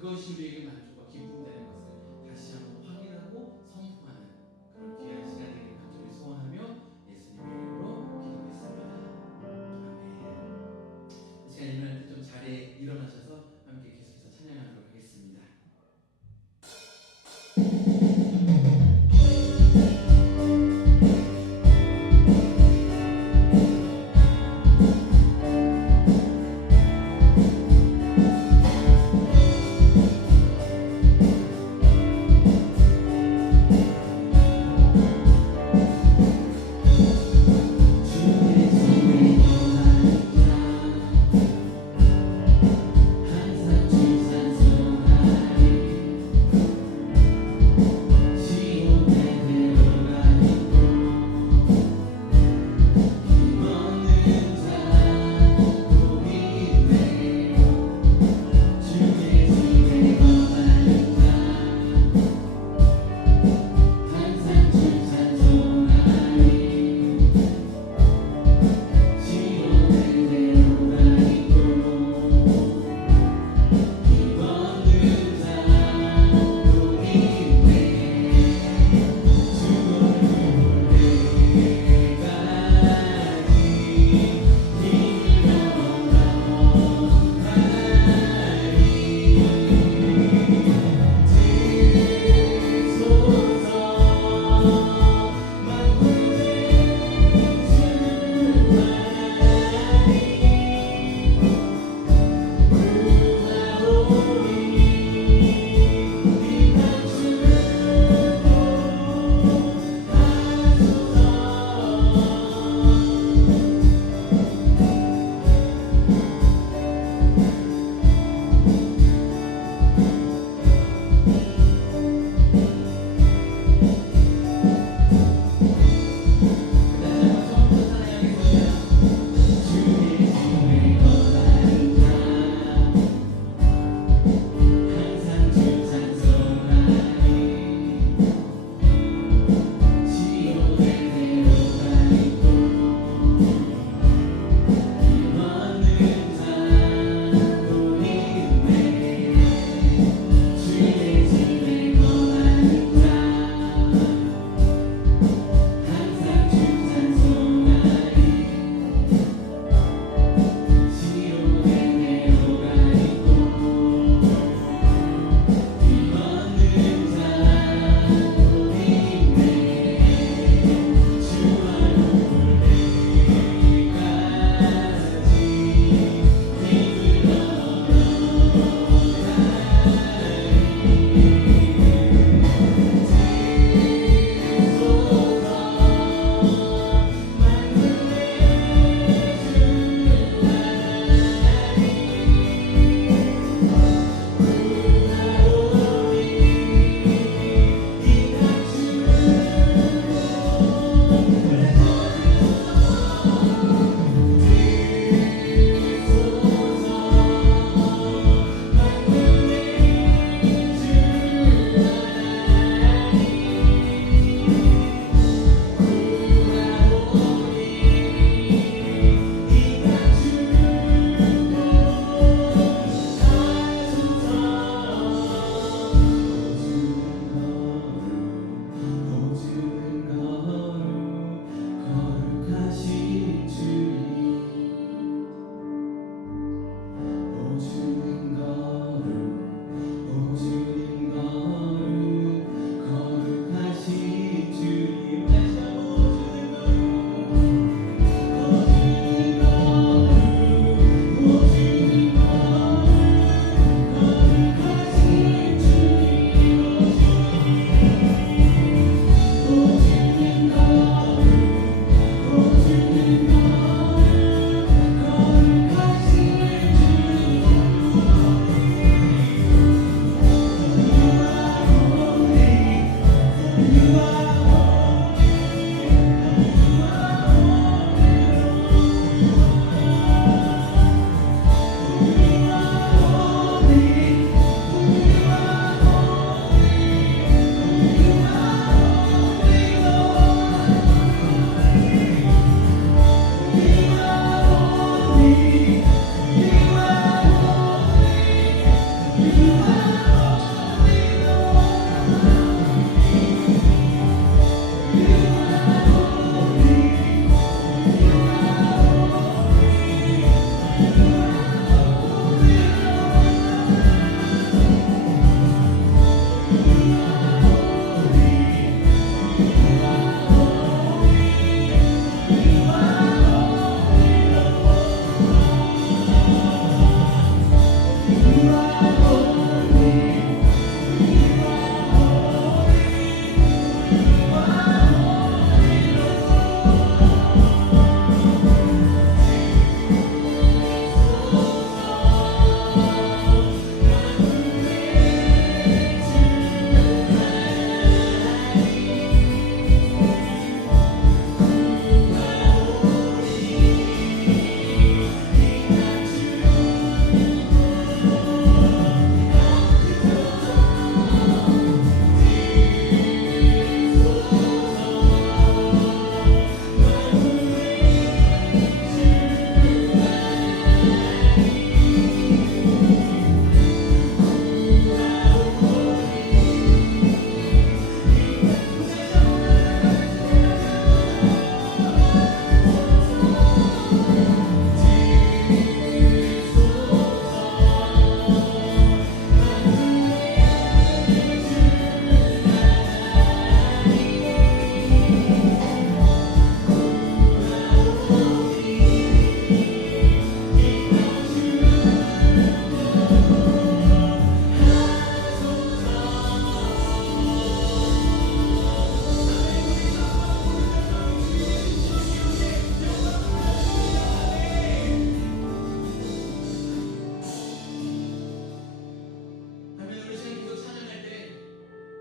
그것이 우리에게 만족과 기쁨이 되는 것을 다시 한번 확인하고 선포하는 그런 귀한 시간 되길 간절히 소원하며 예수님의 이름으로 기도했습니다. 아멘. 이 시간 일어날 때 좀 자리에 일어나셔서 함께 계속해서 찬양하도록 하겠습니다.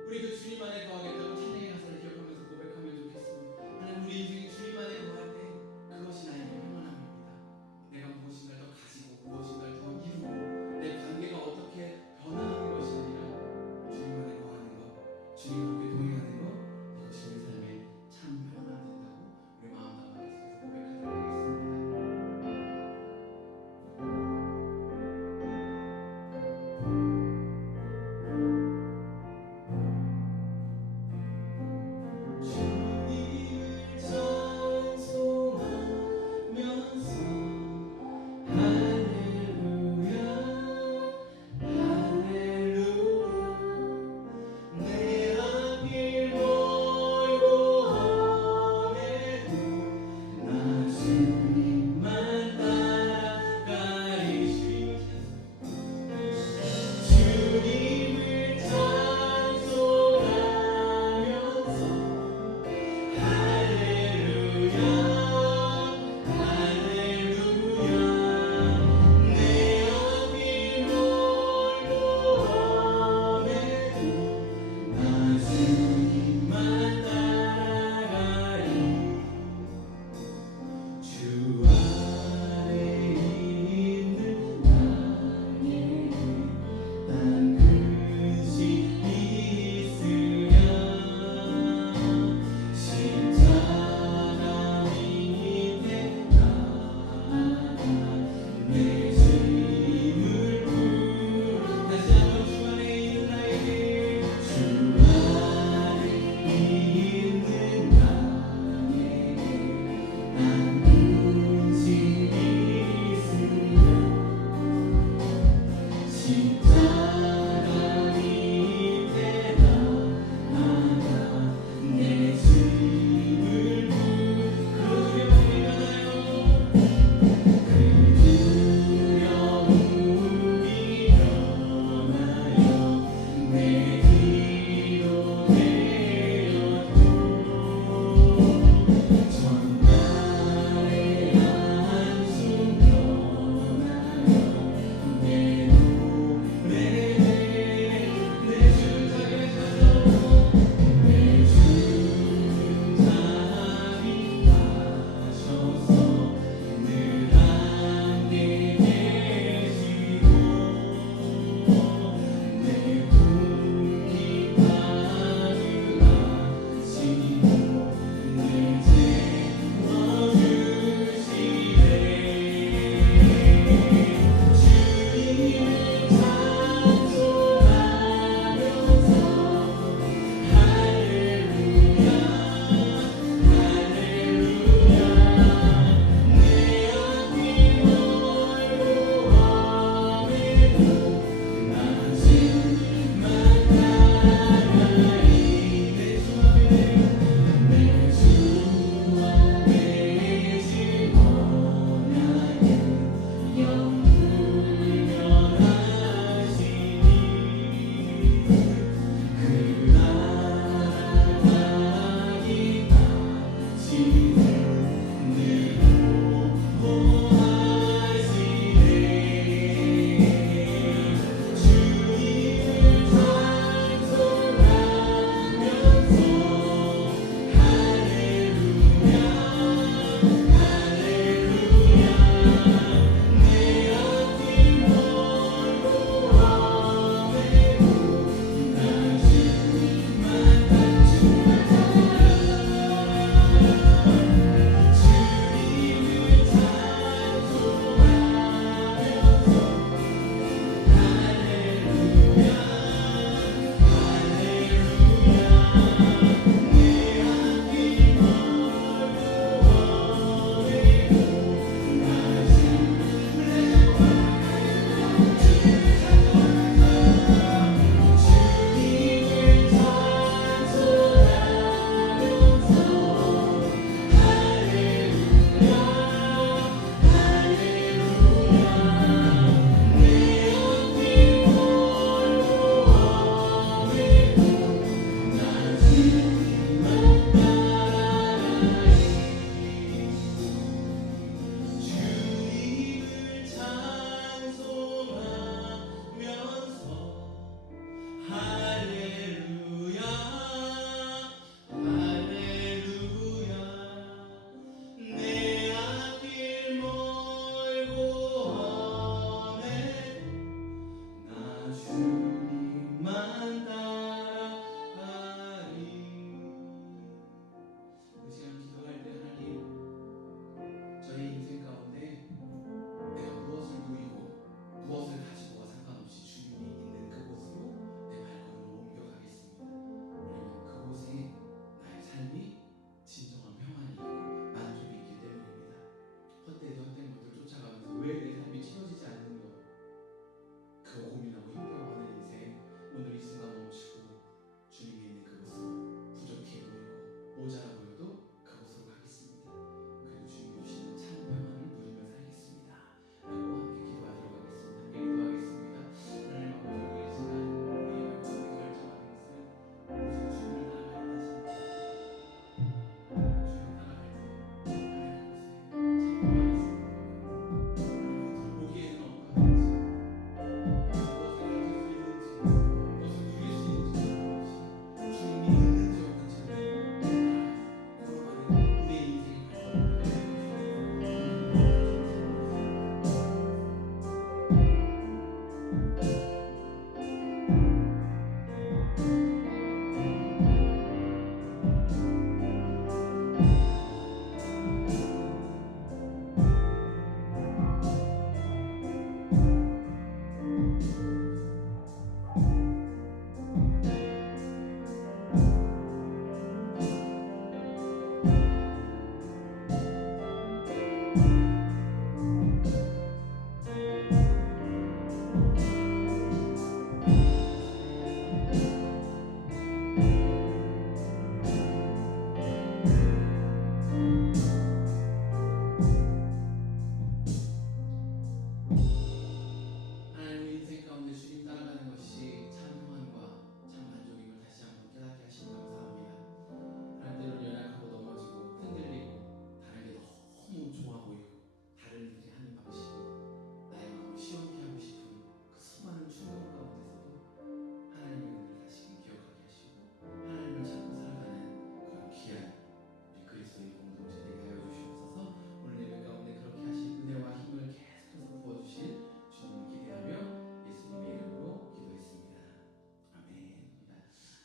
우리 그 주님 안에 거하겠다고 찬양의 가사를 기억하면서 고백하면 좋겠습니다. 하나님, 우리 인생이 주님 안에 거할 때 그것이 나에게 평안함입니다. 내가 무엇인가를 더 가지고 무엇인가를 더 이루고 내 관계가 어떻게 변화하는 것이 아니라 주님 안에 거하는 것, 주님과 함께 동행하는 것, 이것이 우리 삶의 참 평안함 된다고 우리 마음 담아 계속해서 고백하도록 하겠습니다.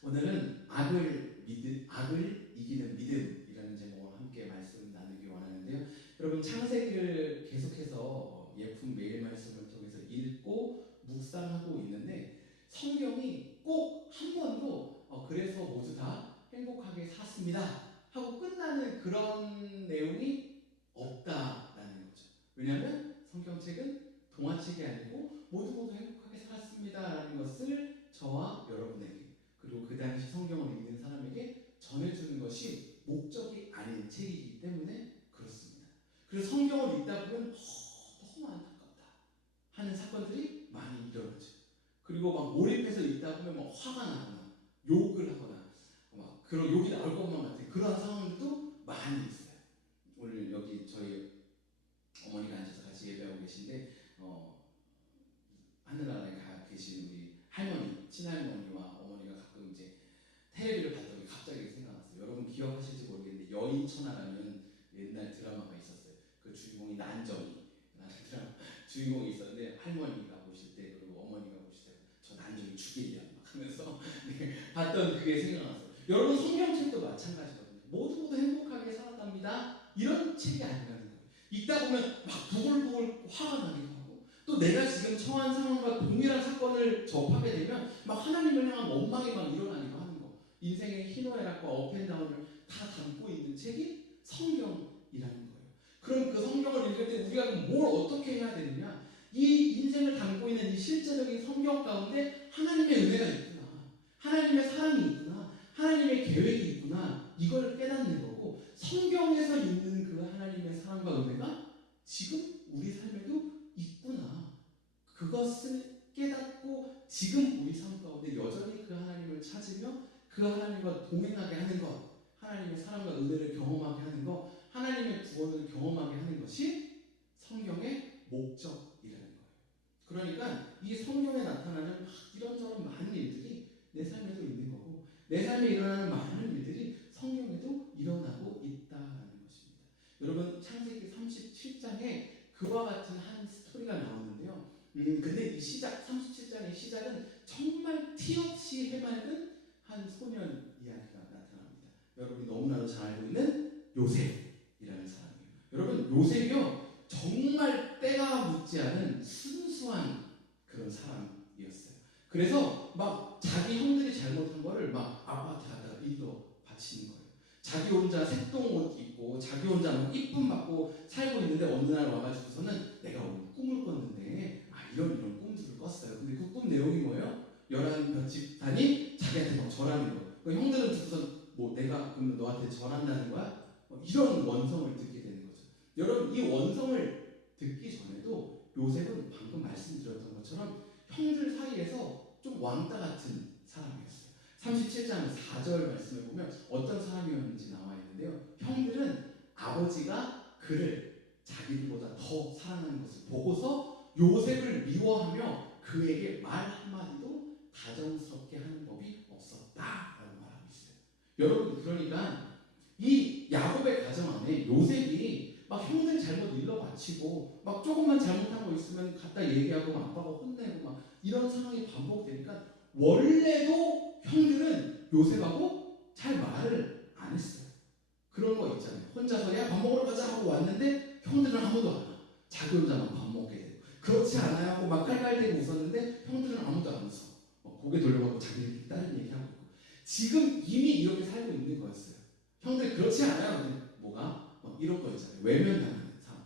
오늘은 악을 이기는 믿음이라는 제목으로 함께 말씀 나누기 원하는데요. 여러분 창세기를 계속해서 예품 매일 말씀을 통해서 읽고 묵상하고 있는데 성경이 꼭 한 번도 그래서 모두 다 행복하게 샀습니다 하고 끝나는 그런 내용이 없다라는 거죠. 왜냐하면 성경책은 동화책이 아니고 모두 행복하게 살았습니다라는 것을 저와 여러분에게 그리고 그 당시 성경을 읽는 사람에게 전해주는 것이 목적이 아닌 책이기 때문에 그렇습니다. 그래서 성경을 읽다 보면 너무 안타깝다 하는 사건들이 많이 일어나죠. 그리고 막 몰입해서 읽다 보면 막 화가 나거나 욕을 하거나 막 그런 욕이 나올 것만 같은 그런 상황들도 많이 있어요. 오늘 여기 저희 어머니가 앉아서 같이 예배하고 계신데 하늘나라에 가 계신 우리 할머니, 친할머니와 어머니가 가끔 이제 텔레비를 봤더니 갑자기 생각났어요. 여러분 기억하실지 모르겠는데 여인천하라는 옛날 드라마가 있었어요. 그 주인공이 난정이라는 드라마 주인공이 있었는데 할머니가 보실 때 그리고 어머니가 보실 때 저 난정이 죽이려 막 하면서 봤던 그게 생각났어요. 여러분 성경책도 마찬가지거든요. 모두 행복하게 살았답니다. 이런 책이 아니라는 거예요. 읽다 보면 막 부글부글 화가 나기도 하고 또 내가 지금 처한 상황과 동일한 사건을 접하게 되면 막 하나님을 향한 원망이 막 일어나기도 하는 거. 인생의 희노애락과 업앤다운을 다 담고 있는 책이 성경이라는 거예요. 그럼 그 성경을 읽을 때 우리가 뭘 어떻게 해야 되느냐? 이 인생을 담고 있는 이 실제적인 성경 가운데 하나님의 은혜가 있구나. 하나님의 사랑이 있구나. 하나님의 계획이 있구나. 이걸 깨닫는 거고 성경에서 있는 그 하나님의 사랑과 은혜가 지금 우리 삶에도 있구나. 그것을 깨닫고 지금 우리 삶 가운데 여전히 그 하나님을 찾으며 그 하나님과 동행하게 하는 것, 하나님의 사랑과 은혜를 경험하게 하는 것, 하나님의 구원을 경험하게 하는 것이 성경의 목적이라는 거예요. 그러니까 이 성경에 나타나는 이런저런 많은 일들이 내 삶에도 있는 거고 내 삶에 일어나는 많은 일들이 성경에도 일어나고 있다라는 것입니다. 여러분 창세기 37장에 그와 같은 한 스토리가 나오는데요. 근데 이 시작 37장의 시작은 정말 티 없이 해맑은 한 소년 이야기가 나타납니다. 여러분이 너무나도 잘 알고 있는 요셉이라는 사람이에요. 여러분 요셉이요 정말 때가 묻지 않은 순수한 그런 사람이었어요. 그래서 막 자기 형들이 잘못한 거를 막 아빠한테 갖다가 일러 바치는 거예요. 자기 혼자 색동 옷 입고 자기 혼자 막 이쁨 받고 살고 있는데 어느 날 와가지고서는 내가 오늘 꿈을 꿨는데 이런 꿈들을 꿨어요. 근데 그 꿈 내용이 뭐예요? 11몇 집단이 자기한테 막 절하는 거예요. 그 형들은 듣고서 뭐 내가 그러면 너한테 절한다는 거야? 이런 원성을 듣게 되는 거죠. 여러분 이 원성을 듣기 전에도 요셉은 방금 말씀드렸던 것처럼 형들 사이에서 좀 왕따 같은 사람이었어요. 37장 4절 말씀을 보면 어떤 사람이었는지 나와 있는데요. 형들은 아버지가 그를 자기들보다 더 사랑하는 것을 보고서 요셉을 미워하며 그에게 말 한마디도 다정스럽게 하는 법이 없었다라고 말하고 있어요. 여러분 그러니까 이 야곱의 가정 안에 요셉이 막 형들 잘못 일러 바치고 막 조금만 잘못한 거 있으면 갖다 얘기하고 막 아빠가 혼내고 막 이런 상황이 반복되니까 원래도 형들은 요셉하고 잘 말을 안 했어요. 그런 거 있잖아요. 혼자서 야 밥 먹으러 가자 하고 왔는데 형들은 아무도 안 와. 자기 혼자만 밥 먹게 되고 그렇지 않아요 하고 막 깔깔대고 웃었는데 형들은 아무도 안 웃어. 고개 돌려가고 자기들끼리 다른 얘기하고 있고 지금 이미 이렇게 살고 있는 거였어요. 형들 그렇지 않아요. 근데 뭐가? 이런 거 있잖아요. 외면당하는 삶.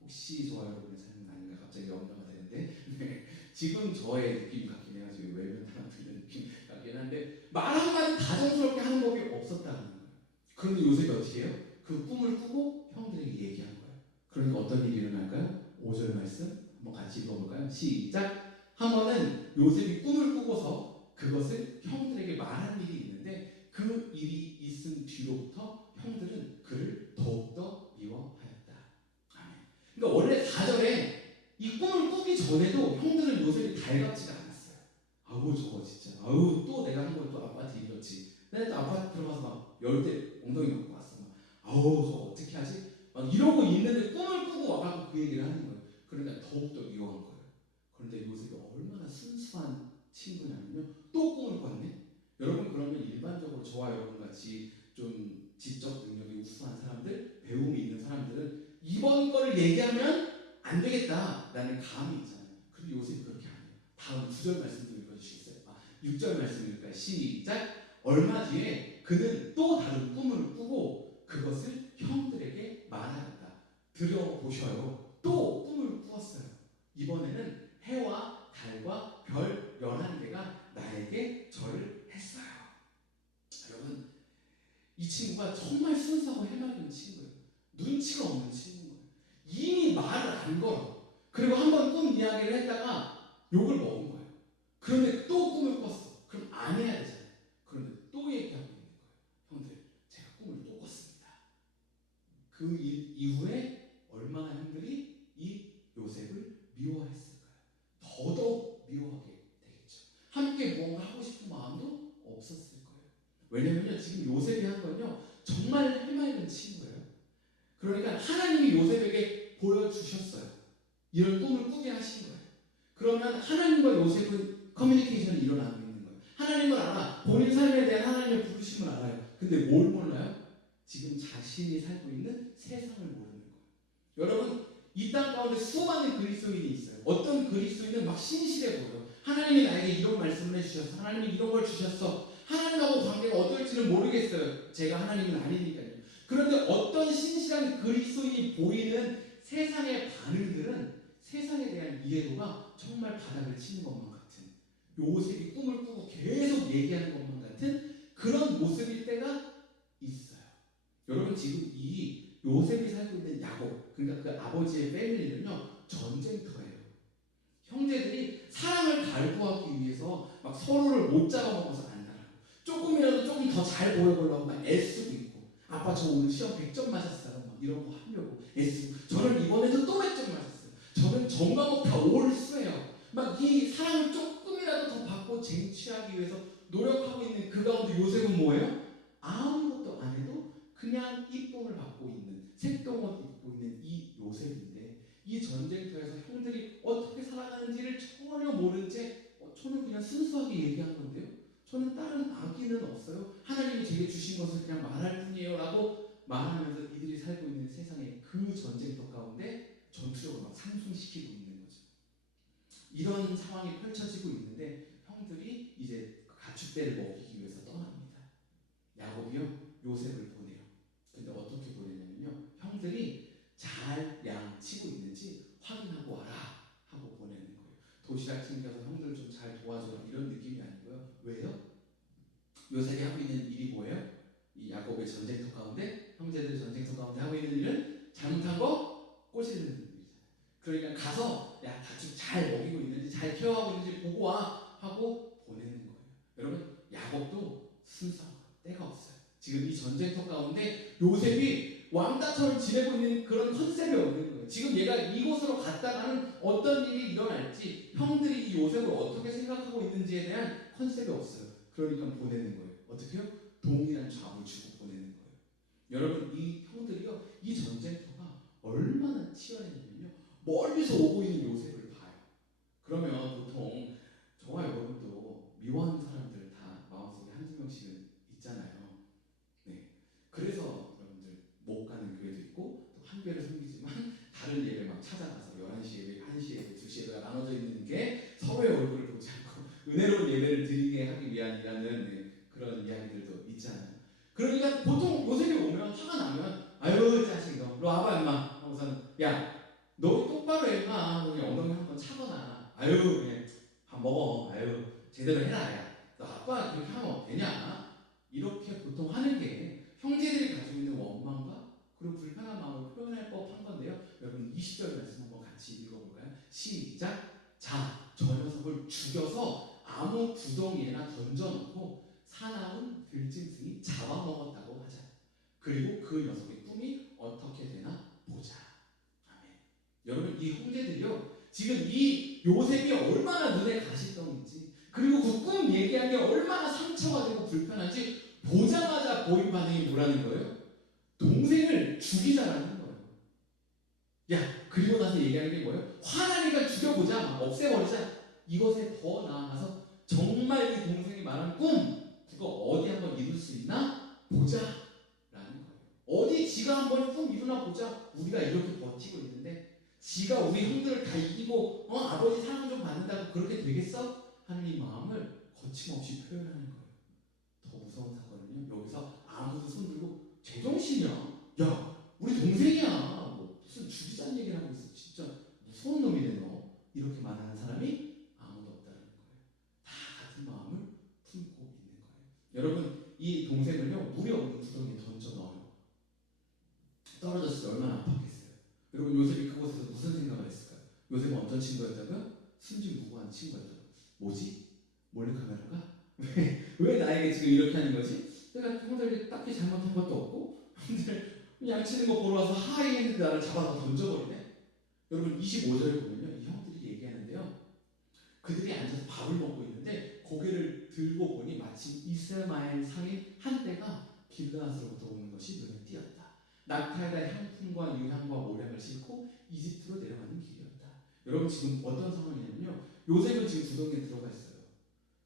혹시 저와 여러분의 삶은 아닌가 갑자기 염려가 되는데 네. 지금 저의 느낌 같긴 해요. 지금 외면당하는 느낌 같긴 한데 말 한마디 다정스럽게 하는 법이 없었다는 거예요. 그런데 요셉이 어떻게 해요? 그 꿈을 꾸고 형들에게 얘기한 거예요. 그러니까 어떤 일이 일어날까요? 5절 말씀 한번 같이 읽어볼까요? 시작! 하면은 요셉이 꿈을 꾸고서 그것을 형들에게 말한 일이 있는데 그 일이 있은 뒤로부터 형들은 그를 더욱더 미워하였다. 아멘. 그러니까 원래 4절에 이 꿈을 꾸기 전에도 형들은 요셉이 달갑지가 않았어요. 아우 저거 진짜 아우 또 내가 한 걸 또 아빠한테 이렇지. 내가 또 아파트 들어가서 막 열대 엉덩이 맞고 왔어. 막 아우 저거 어떻게 하지? 막 이러고 있는데 꿈을 꾸고 와가지고 그 얘기를 하는 거예요. 그러니까 더욱더 미워한 거예요. 그런데 요셉이 얼마나 순수한 친구냐면요. 또 꿈을 꿨네. 여러분 그러면 저와 여러분 같이 좀 지적 능력이 우수한 사람들, 배움이 있는 사람들은 이번 거를 얘기하면 안 되겠다라는 감이 있잖아요. 그런데 요셉이 그렇게 안 해요. 다음 9절 말씀도 읽어주시겠어요? 6절 말씀 읽을까요? 시작. 얼마 뒤에 그는 또 다른 꿈을 꾸고 그것을 형들에게 말하였다. 들어보셔요. 또 꿈을 꾸었어요. 이번에는 해와 달과 별 11개가 나에게 절을 했어요. 여러분, 이 친구가 정말 순수하고 해맑은 친구예요. 눈치가 없는 친구인 거예요. 이미 말을 안 걸어. 그리고 한번 꿈 이야기를 했다가 욕을 먹은 거예요. 그런데 또 꿈을 꿨어. 그럼 안 해야 되잖아요. 그런데 또 얘기하고 있는 거예요. 형들, 제가 꿈을 또 꿨습니다. 그 이후에 얼마나 형들이 이 요셉을 미워했을까요? 더더욱 미워하게 되겠죠. 함께 무언가 하고 싶은 마음도 없었을 거예요. 왜냐면요, 지금 요셉이 한 건요, 정말 해맑은 친구예요. 그러니까 하나님이 요셉에게 보여주셨어요. 이런 꿈을 꾸게 하신 거예요. 그러면 하나님과 요셉은 커뮤니케이션이 일어나고 있는 거예요. 하나님을 알아. 본인 삶에 대한 하나님의 부르심을 알아요. 근데 뭘 몰라요? 지금 자신이 살고 있는 세상을 모르는 거예요. 여러분, 이 땅 가운데 수많은 그리스도인이 있어요. 어떤 그리스도인은 막 신실해 보여요. 하나님이 나에게 이런 말씀을 해주셨어. 하나님이 이런 걸 주셨어. 하나님하고 관계가 어떨지는 모르겠어요. 제가 하나님은 아니니까요. 그런데 어떤 신실한 그리스도인이 보이는 세상의 반응들은 세상에 대한 이해도가 정말 바닥을 치는 것만 같은, 요셉이 꿈을 꾸고 계속 얘기하는 것만 같은 그런 모습일 때가 있어요. 여러분, 지금 이 요셉이 살고 있는 야곱, 그러니까 그 아버지의 패밀리는요, 전쟁터예요. 형제들이 사랑을 갈구하기 위해서 막 서로를 못 잡아먹어서 안달하고, 조금이라도 조금 더 잘 보여보려고 막 애쓰고 있고, 아빠 저 오늘 시험 100점 맞았어요, 막 이런 거 하려고 애쓰고, 저는 이번에도 또 100점 맞았어요, 저는 전 과목 다 올수예요. 막 이 사랑을 조금이라도 더 받고 쟁취하기 위해서 노력하고 있는 그 가운데 요셉은 뭐예요? 아무것도 안 해도 그냥 이쁨을 받고 있는, 색동옷 입고 있는 이 요셉인데, 이 전쟁터에서 형들이 어떻게 살아가는지를 전혀 모른 채 저는 그냥 순수하게 얘기한 건데요, 저는 다른 악의는 없어요, 하나님이 제게 주신 것을 그냥 말할 뿐이에요 라고 말하면서 이들이 살고 있는 세상의 그 전쟁터 가운데 전투력을 막 상승시키고 있는 거죠. 이런 상황이 펼쳐지고 있는데 형들이 이제 가축대를 먹이기 위해서 떠납니다. 야곱이요, 요셉을 보내요. 근데 어떻게 보내냐면요, 형들이 잘 양치고 있는지 확인하고 와라 하고 보내는 거예요. 도시락 챙겨서 형들 좀 잘 도와줘라 이런 느낌이 아니고요. 왜요? 요셉이 하고 있는 일이 뭐예요? 이 야곱의 전쟁터 가운데, 형제들 전쟁터 가운데 하고 있는 일은 잘못한 거 꼬시는 일이잖아요. 그러니까 가서 야, 가축 잘 먹이고 있는지 잘 케어하고 있는지 보고 와 하고 보내는 거예요. 여러분, 야곱도 순수한 거예요. 때가 없어요. 지금 이 전쟁터 가운데 요셉이 왕따처럼 지내고 있는 그런 컨셉이 없는 거예요. 지금 얘가 이곳으로 갔다가는 어떤 일이 일어날지, 형들이 이 요셉을 어떻게 생각하고 있는지에 대한 컨셉이 없어요. 그러니까 보내는 거예요. 어떻게요? 동일한 잡을 주고 보내는 거예요. 여러분, 이 형들이요, 이 전쟁터가 얼마나 치열했냐면요, 멀리서 오고 있는 요셉을 봐요. 그러면 보통 저와 여러분도 미워하는 사람들 다 마음속에 한두 명씩은 있잖아요. 네. 그래서 여러분들 못 가는 교회도 있고, 또 한 교회를 섬기지만 다른 예배 막 찾아가서 11시 예배, 1시 예배, 2시 예배가 나눠져 있는 게 서로의 얼굴을 보지 않고 은혜로운 예배를 드리게 하기 위함이라는 그런 이야기들도 있잖아요. 그러니까 보통 요셉이 오면, 화가 나면, 아유 자식 너 와봐 임마 하고서는, 야 너 똑바로 해 임마, 그냥 엉덩이 한번 차거나, 아유 그냥 밥 먹어, 아유 제대로 해라, 야 너 아빠 그렇게 하면 되냐, 이렇게 보통 하는 게 형제들이 가지고 있는 원망과 그리고 불편한 마음을 표현할 법한 건데요. 여러분, 20절 말씀 한번 같이 읽어볼까요? 시작. 자, 저 녀석을 죽여서 아무 구덩이에나 던져놓고 사나운 들짐승이 잡아먹었다고 하자. 그리고 그 녀석의 꿈이 어떻게 되나 보자. 아멘. 여러분, 이 형제들이요, 지금 이 요셉이 얼마나 눈에 가시덩인지, 그리고 그 꿈 얘기한 게 얼마나 상처가 되고 불편한지 보자마자 보인 반응이 뭐라는 거예요? 동생을 죽이자라는 거예요. 야, 그리고 나서 얘기하는 게 뭐예요? 화나니까 죽여보자, 없애버리자. 이것에 더 나아가서 정말 이 동생이 말한 꿈, 그거 어디 한번 이룰 수 보자 라는 거예요. 어디 지가 한번 좀 일어나 보자. 우리가 이렇게 버티고 있는데 지가 우리 형들을 다 이기고 아버지 사랑 좀 받는다고 그렇게 되겠어? 하는 이 마음을 거침없이 표현하는 거예요. 더 무서운 사건은요, 여기서 아무도 손 들고 제정신이야, 야 우리 동생이야, 뭐 무슨 죽이자는 얘기를 하고 있어, 진짜 무서운 놈이네 너, 이렇게 말하는 사람이 아무도 없다는 거예요. 다 같은 마음을 품고 있는 거예요. 여러분, 이 동생을요 물이 없는 구덩이에 던져 넣어요. 떨어졌을 때 얼마나 아팠겠어요. 여러분, 요셉이 그곳에서 무슨 생각을 했을까요? 요셉은 어떤 친구였다고요? 순진무구한 친구였다고요. 뭐지? 몰래카메라가? 왜 나에게 지금 이렇게 하는 거지? 내가 형들이 딱히 잘못한 것도 없고 형들 양치는 거 보러 와서 하이 했는데 나를 잡아서 던져버리네. 여러분, 25절에 보면요, 이 형들이 얘기하는데요, 그들이 앉아서 밥을 먹고 있는데 고개를 들고 보니 마침 이스마엘 상인 한때가 길르앗으로부터 오는 것이 눈에 띄었다. 낙타에다 향품과 유향과 모략을 싣고 이집트로 내려가는 길이었다. 여러분, 지금 어떤 상황이냐면요, 요셉은 지금 구덩이에 들어가 있어요.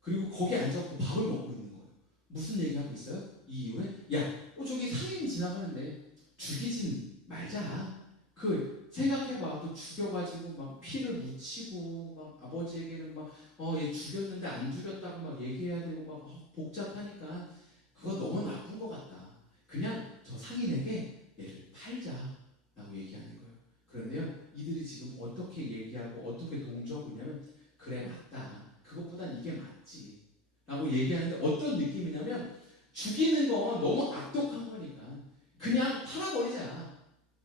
그리고 거기에 앉아서 밥을 먹고 있는 거예요. 무슨 얘기하고 있어요? 이 이후에 야, 저기 상인 지나가는데 죽이진 말자. 그 생각해봐, 또 죽여가지고 막 피를 묻히고 막 아버지에게는 막얘 죽였는데 안 죽였다고 막 얘기해야 되고 막 복잡하니까 그거 너무 나쁜 것 같다. 그냥 저 상인에게 얘를 팔자라고 얘기하는 거예요. 그런데요, 이들이 지금 어떻게 얘기하고 어떻게 동조하고 있냐면, 그래 맞다, 그것보단 이게 맞지 라고 얘기하는데, 어떤 느낌이냐면 죽이는 건 너무 악독한 거니까 그냥 팔아버리자.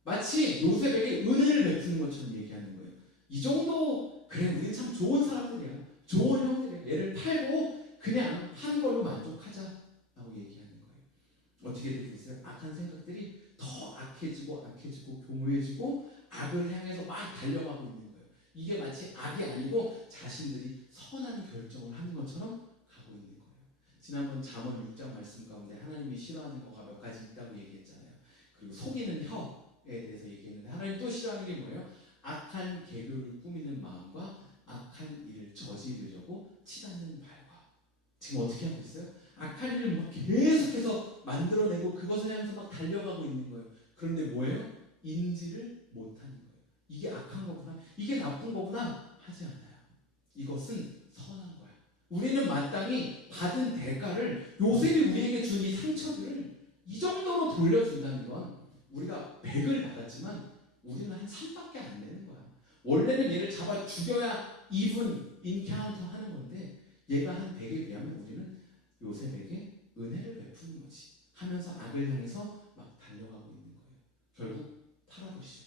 마치 요셉에게 은혜를 베푸는 것처럼 얘기하는 거예요. 이 정도, 그래 우리 참 좋은 사람들이야, 좋은 형들이야, 얘를 팔고 그냥 하는 걸로 만족하자 라고 얘기하는 거예요. 어떻게 되겠어요? 악한 생각들이 더 악해지고 교묘해지고 악을 향해서 막 달려가고 있는 거예요. 이게 마치 악이 아니고 자신들이 선한 결정을 하는 것처럼 가고 있는 거예요. 지난번 잠언 6장 말씀 가운데 하나님이 싫어하는 거가 몇 가지 있다고 얘기했잖아요. 그리고 속이는 혀에 대해서 얘기했는데, 하나님 또 싫어하는 게 뭐예요? 악한 계교를 꾸미는 마음과 악한 일을 저지르려고 치닫는 발과. 지금 어떻게 하고 있어요? 악한 일을 막 계속해서 만들어내고 그것을 향해서 막 달려가고 있는 거예요. 그런데 뭐예요? 인지를 못하는 거예요. 이게 악한 거구나, 이게 나쁜 거구나 하지 않아요. 이것은 선한 거야. 우리는 마땅히 받은 대가를, 요셉이 우리에게 준 이 상처들을 이 정도로 돌려준다는 건, 우리가 100을 받았지만 우리는 한 3밖에 안 되는 거야. 원래는 얘를 잡아 죽여야 even 인카운터 하는 건데, 얘가 한 100에 비하면 우리는 요셉에게 은혜를 베푸는 거지 하면서 악을 향해서 막 달려가고 있는 거예요. 결국 팔아버리죠.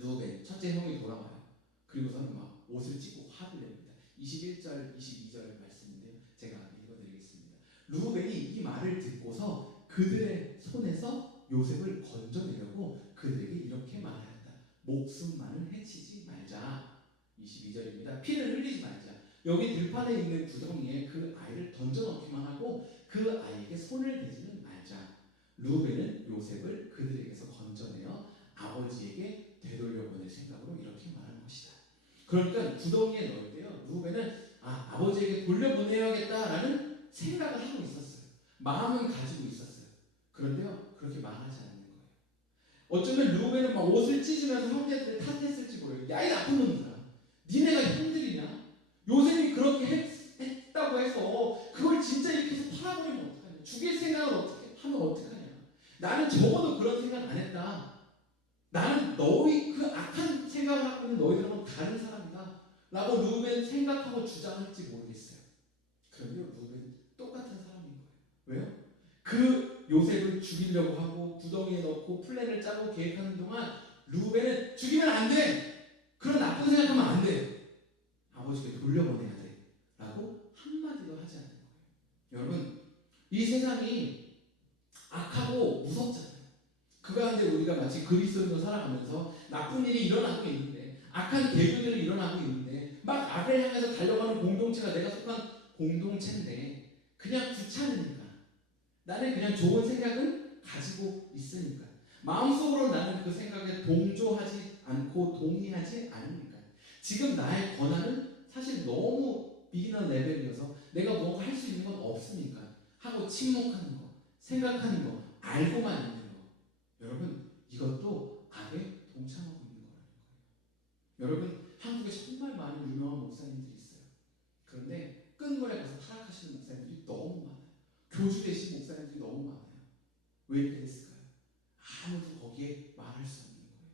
루벤 첫째 형이 돌아와요. 그리고서는 막 옷을 찢고 화를 냅니다. 21절 22절 말씀인데요, 제가 읽어드리겠습니다. 루벤이 이 말을 듣고서 그들의 손에서 요셉을 건져내려고 그들에게 이렇게 말하였다. 목숨만을 해치지 말자. 22절입니다. 피를 흘리지 말자. 여기 들판에 있는 구덩이에 그 아이를 던져넣기만 하고 그 아이에게 손을 대지는 말자. 루벤은 요셉을 그들에게서 건져내어 아버지에게 되돌려보낼 생각으로 이렇게 말한 것이다. 그러니까 구덩이에 넣을 때요, 루벤은 아버지에게 돌려보내야겠다라는 생각을 하고 있었어요. 마음은 가지고 있었어요. 그런데요, 그렇게 말하지 않는 거예요. 어쩌면 루벤은 막 옷을 찢으면서 형제들을 탓했을지 모르겠어요. 야, 이 나쁜 놈들아, 니네가 형들이냐? 요셉이 그렇게 했다고 해서 그걸 진짜 이렇게 해서 팔아버리면 어떡하냐? 죽일 생각을 어떻게 하면 어떡하냐? 나는 적어도 그런 생각 안 했다. 나는 너희 그 악한 생각을 하고 있는 너희들은 다른 사람이다 라고 루벤 생각하고 주장할지 모르겠어요. 그런데 루벤은 똑같은 사람인 거예요. 왜요? 그 요셉을 죽이려고 하고 구덩이에 넣고 플랜을 짜고 계획하는 동안 루벤은 죽이면 안 돼, 그런 나쁜 생각하면 안 돼, 아버지께 돌려보내야 돼 라고 한마디도 하지 않는 거예요. 여러분, 이 세상이 악하고 무섭잖아요. 그 가운데 우리가 마치 그리스도인으로 살아가면서 나쁜 일이 일어나고 있는데, 악한 계교들이 일어나고 있는데, 막 악을 향해서 달려가는 공동체가 내가 속한 공동체인데, 그냥 귀찮으니까, 나는 그냥 좋은 생각은 가지고 있으니까, 마음속으로 나는 그 생각에 동조하지 않고 동의하지 않으니까, 지금 나의 권한은 사실 너무 비기너 레벨이어서 내가 뭔가 할 수 있는 건 없으니까 하고 침묵하는 거, 생각하는 거, 알고만 있는 거. 여러분, 이것도 악에 동참하고 있는 거라는 거예요. 여러분, 한국에 정말 많은 유명한 목사님들이 있어요. 그런데 끝물에 가서 타락하시는 목사님들이 너무 많아요. 교주 되신 목사님들이 너무 많아요. 왜 이렇게 됐을까요? 아무도 거기에 말할 수 없는 거예요.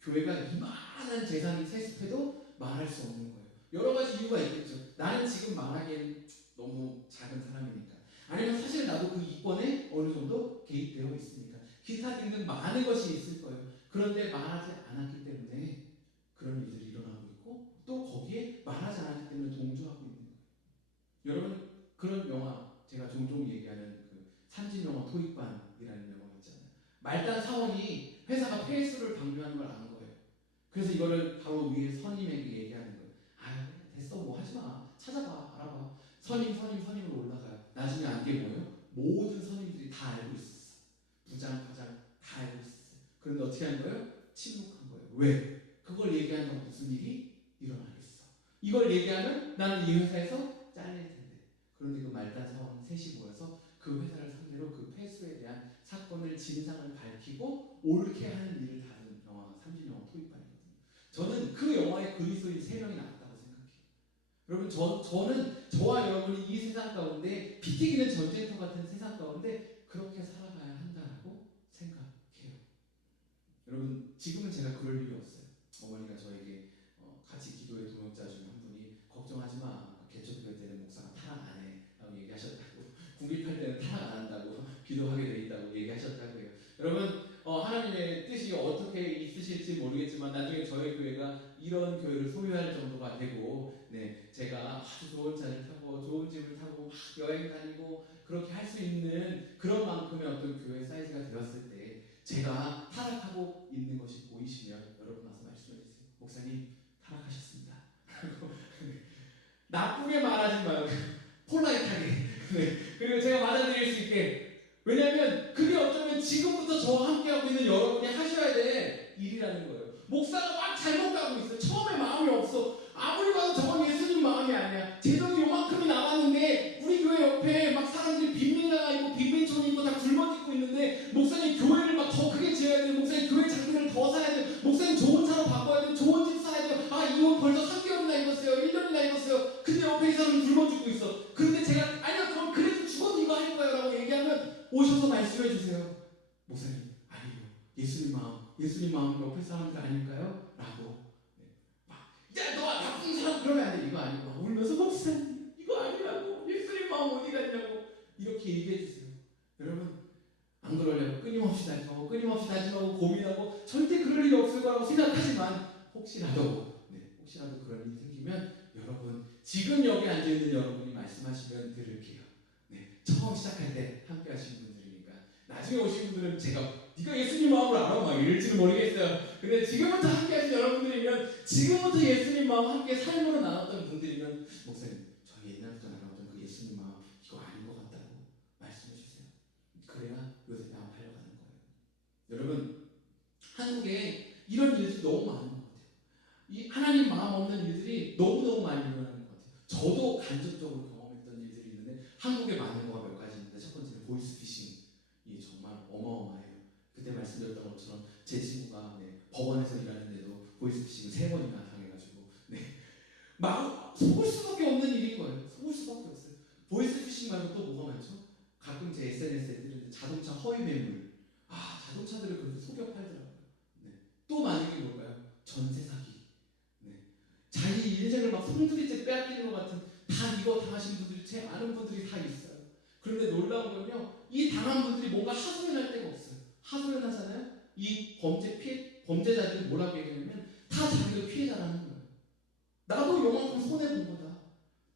교회가 이만한 재산이 세습해도 말할 수 없는 거예요. 여러 가지 이유가 있겠죠. 나는 지금 말하기엔 너무 작은 사람이니까. 아니면 사실 나도 그 이권에 어느 정도 개입되어 있으니까. 기타 등등 많은 것이 있을 거예요. 그런데 말하지 않았기 때문에 그런 일들이 일어나고 있고, 또 거기에 말하지 않았기 때문에 동조하고 있는 거예요. 여러분, 그런 영화, 제가 종종 얘기하는 그 산진영화 토익반이라는 영화 있잖아요. 말단 사원이 회사가 폐수를 방류하는 걸 아는 거예요. 그래서 이거를 바로 위에 선임에게 얘기하는 거예요. 아, 됐어, 뭐 하지 마. 찾아봐, 알아봐. 선임으로 올라가요. 나중에 안 게 뭐예요? 모든 선임들이 다 알고 있었어. 부장, 과장 다 알고 있었어요. 그런데 어떻게 한 거예요? 침묵한 거예요. 왜? 그걸 얘기하면 무슨 일이 일어나겠어. 이걸 얘기하면 나는 이 회사에서 잘릴 텐데. 그런데 그 말단 사원 셋이 모여서 그 회사를 상대로 그 폐수에 대한 사건을 진상을 밝히고 옳게 하는 일을 다룬 영화가 삼진영화 토익반이거든요. 저는 그 영화의 그리스도인 3명이 나왔다고 생각해요. 여러분, 저는 저와 여러분이 이 세상 가운데 피 튀기는 전쟁터 같은 세상 가운데 그렇게 살아가야 한다고 생각해요. 여러분, 지금은 제가 그럴 일이 없어요. 어머니가 저에게 같이 기도의 동역자 중에 한 분이 걱정하지 마. 개척교회 때는 목사가 타락 안 해. 라고 얘기하셨다고. 궁립할 때는 타락 안 한다고. 기도하게 돼 있다고 얘기하셨다고 해요. 여러분, 하나님의 뜻이 어떻게 있으실지 모르겠지만 나중에 저희 교회가 이런 교회를 소유할 정도가 되고, 네, 제가 아주 좋은 차를 타고 좋은 집을 타고 막 여행 다니고 그렇게 할 수 있는 그런 만큼의 어떤 교회 사이즈가 되었을 때 제가 타락하고 있는 것이 보이시면 여러분 와서 말씀해 주세요. 목사님, 타락하셨습니다. 나쁘게 말하지 말고 폴라이트하게. 네. 그리고 제가 받아들일 수 있게. 왜냐하면 그게 어쩌면 지금부터 저와 함께하고 있는 여러분이 하셔야 될 일이라는 거예요. 목사가 막 잘못 가고 있어요. 처음에 마음이 없어. 아무리 봐도 저건 예수님 마음이 아니야. 재정이 요만큼이 남았는데 우리 교회 옆에 막 사람들이 빈민가가 있고 빈민촌이 있고 다 굶어짓고 있는데 목사님 교회를 막 더 크게 지어야 돼요. 목사님 교회 장비를 더 사야 돼요. 목사님 좋은 차로 바꿔야 돼요. 좋은 집 사야 돼요. 아, 이 옷 벌써 3개월이나 입었어요. 1년이나 입었어요. 근데 옆에 이 사람은 굶어 죽고 있어. 그런데 제가 아니요, 그럼 그래도 죽어도 이거 할 거예요 라고 얘기하면 오셔서 말씀해 주세요. 목사님, 아니요, 예수님 마음 옆에 사람들 아닐까요? 라고. 야, 너 나쁜 사람 그러면 안 돼. 이거 아니고 울면서 목사님 이거 아니라고. 예수님 마음 어디 갔냐고. 이렇게 얘기해 주세요. 여러분, 안 그러려고 끊임없이 다짐하고 고민하고 절대 그럴 일이 없을 거라고 생각하지만 혹시라도 그런 일이 생기면 여러분, 지금 여기 앉아있는 여러분이 말씀하시면 들을게요. 네, 처음 시작할 때 함께 하신 분들이니까 나중에 오신 분들은 제가 네가 예수님 마음을 알아? 막 이럴지는 모르겠어요. 근데 지금부터 함께 하신 여러분들이면, 지금부터 예수님 마음 함께 삶으로 나눴던 분들이면 목사님, 저 옛날부터 나눴던 그 예수님 마음 이거 아닌 것 같다고 말씀해 주세요. 그래야 요새 나아가려가는 거예요. 여러분, 한국에 이런 일들이 너무 많은 것 같아요. 이 하나님 마음 없는 일들이 너무너무 많이 일어나는 것 같아요. 저도 간접적으로 경험했던 일들이 있는데 한국에 많은 거가 몇 가지입니다. 첫 번째는 보이스피싱. 이게 정말 어마어마해요. 그때 말씀드렸던 것처럼 제 친구가 법원에서 일하는데도 보이스피싱을 3번이나 당해가지고 막 속을 수밖에 없는 일인 거예요. 속을 수밖에 없어요. 보이스피싱 말고 또 뭐가 많죠? 가끔 제 SNS에 뜨는데 자동차 허위 매물. 자동차들을 그렇게 속여 팔더라고요. 또 많은 게 뭘까요? 전세 사기. 자기 인생을 막 송두리째 빼앗기는 것 같은, 다 이거 당하신 분들이, 제 아는 분들이 다 있어요. 그런데 놀라운 건요, 이 당한 분들이 뭔가 하소연할 데가 없어요. 하소연하잖아요. 이 범죄자들이 뭐라고 얘기하냐면 다 자기가 피해자라는 거예요. 나도 요만큼 손해본 거다.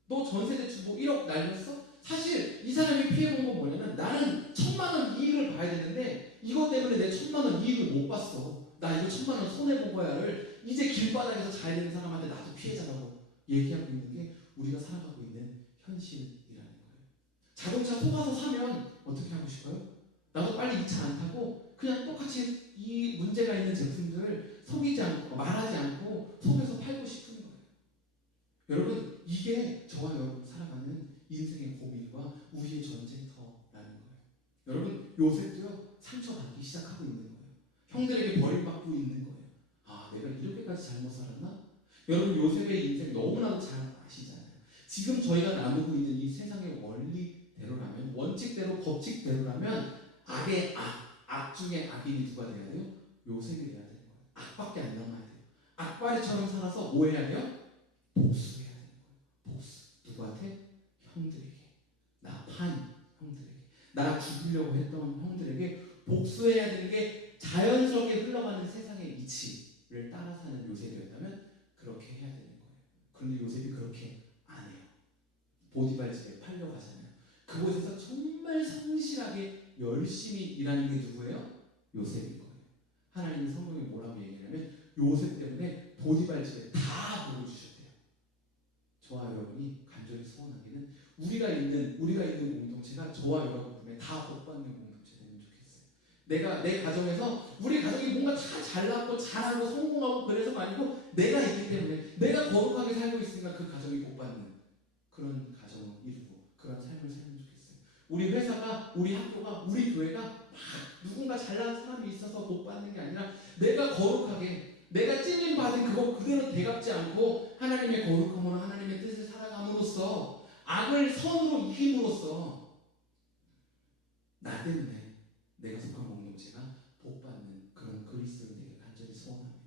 너 전세대출 뭐 1억 날렸어? 사실 이 사람이 피해본 건 뭐냐면, 나는 1,000만 원 이익을 봐야 되는데 이것 때문에 내 1,000만 원 이익을 못 봤어. 나 이거 1,000만 원 손해본 거야를 이제 길바닥에서 자야 되는 사람한테 나도 피해자라고 얘기하고 있는 게 우리가 살아가고 있는 현실이라는 거예요. 자동차 속아서 사면 어떻게 하고 싶어요? 나도 빨리 이 차 안 타고 그냥 똑같이 이 문제가 있는 제품들을 속이지 않고 말하지 않고 속여서 팔고 싶은 거예요. 여러분, 이게 저와 여러분 살아가는 인생의 고민과 우리의 전쟁터라는 거예요. 요셉도요 상처받기 시작하고 있는 거예요. 형들에게 버림받고 있는 거예요. 아, 내가 이렇게까지 잘못 살았나? 여러분, 요셉의 인생 너무나도 잘 아시잖아요. 지금 저희가 나누고 있는 이 세상의 원리대로라면, 원칙대로, 법칙대로라면 악의 악 중에 악인이 누가 돼야 돼요? 요셉이 돼야 되는 거예요. 악밖에 안 남아야 돼요. 악바리처럼 살아서 뭐 해야 돼요? 복수해야 되는 거예요. 복수. 누구한테? 형들에게. 나 판 형들에게. 나 죽이려고 했던 형들에게 복수해야 되는 게 자연스럽게 흘러가는 세상의 이치를 따라 사는 요셉이었다면 그렇게 해야 되는 거예요. 그런데 요셉이 그렇게 안 해요. 보디발 집에 팔려가잖아요. 그곳에서 정말 성실하게 열심히 일하는 게 누구예요? 요셉인 거예요. 하나님이 성경에 뭐라고 얘기하냐면 요셉 때문에 보디발 집에 다 복을 주셨대요. 저와 여러분이 간절히 소원하기는 우리가 있는 공동체가 저와 여러분 때문에 다 복받는 공동체 되면 좋겠어요. 내 가정에서 우리 가정이 뭔가 다 잘나고 잘하고 성공하고 그래서가 아니고 내가 있기 때문에 내가 거룩하게 살고 있으니까 그 가정이 복받는 그런 가정을 이루고 그런 삶을 살면 좋겠어요. 우리 회사가, 우리 학교가, 우리 교회가 막 누군가 잘난 사람이 있어서 복받는 게 아니라 내가 거룩하게 내가 찔림 받은 그거 그대로 되갚지 않고 하나님의 거룩함으로 하나님의 뜻을 살아감으로써 악을 선으로 이김으로써 나 때문에 내가 속한 공동체가 복받는 그런 그리스도를 되게 간절히 소원합니다.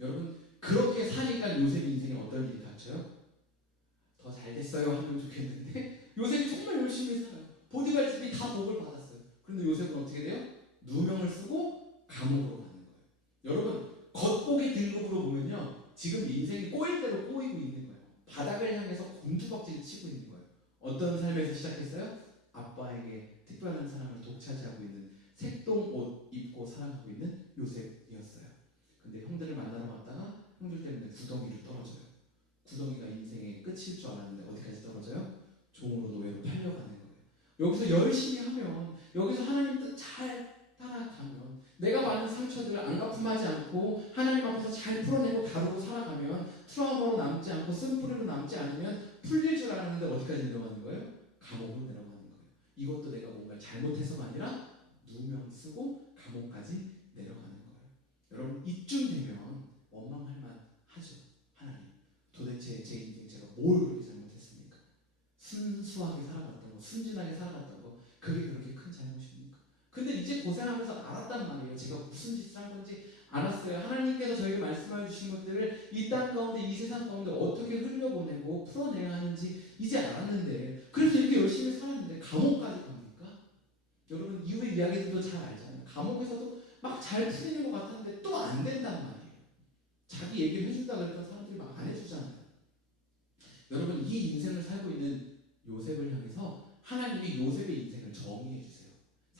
여러분, 그렇게 사니까 요셉 인생에 어떤 일이 닥쳐요? 더 잘 됐어요 하면 좋겠는데 요셉이 정말 열심히 살아요. 보디발 집이 다 복을 받았어요. 그런데 요셉은 어떻게 돼요? 누명을 쓰고 감옥으로 가는 거예요. 여러분, 겉보기 등급으로 보면요 지금 인생이 꼬일 대로 꼬이고 있는 거예요. 바닥을 향해서 곤두박질을 치고 있는 거예요. 어떤 삶에서 시작했어요? 아빠에게 특별한 사람을 독차지하고 있는 색동 옷 입고 살아가고 있는 요셉이었어요. 근데 형들을 만나러 갔다가 형들 때문에 구덩이를 떨어져요. 구덩이가 인생의 끝일 줄 알았는데 어디까지 떨어져요? 종으로 노예로 팔려가는 거예요. 여기서 열심히 하면, 여기서 하나님 뜻 잘 따라가면, 내가 받은 상처들을 안갚음하지 않고 하나님 앞에서 잘 풀어내고 다루고 살아가면 트라우마로 남지 않고 쓴뿌리로 남지 않으면 풀릴 줄 알았는데 어디까지 내려가는 거예요? 감옥으로 내려가는 거예요. 이것도 내가 뭔가 잘못해서가 아니라 누명 쓰고 감옥까지 내려가는 거예요. 여러분, 이쯤 되면 원망할 만하죠. 하나님, 도대체 제 인생 제가 뭘 그렇게 잘못했습니까? 순수하게 살아갔던 거, 순진하게 살아갔던 거, 그게 그렇게 큰 잘못입니까? 근데 이제 고생하면서 알았단 말이에요. 제가 무슨 짓을 한 건지 알았어요. 하나님께서 저에게 말씀해 주신 것들을 이 땅 가운데, 이 세상 가운데 어떻게 흘려보내고 풀어내야 하는지 이제 알았는데, 그래서 이렇게 열심히 살았는데 감옥까지 갑니까? 여러분, 이후의 이야기들도 잘 알잖아요. 감옥에서도 막 잘 풀리는 것 같았는데 또 안 된단 말이에요. 자기 얘기를 해준다 그러니까 사람들이 막 안 해주잖아요. 여러분, 이 인생을 살고 있는 요셉을 향해서 하나님이 요셉의 인생을 정의해 주세요.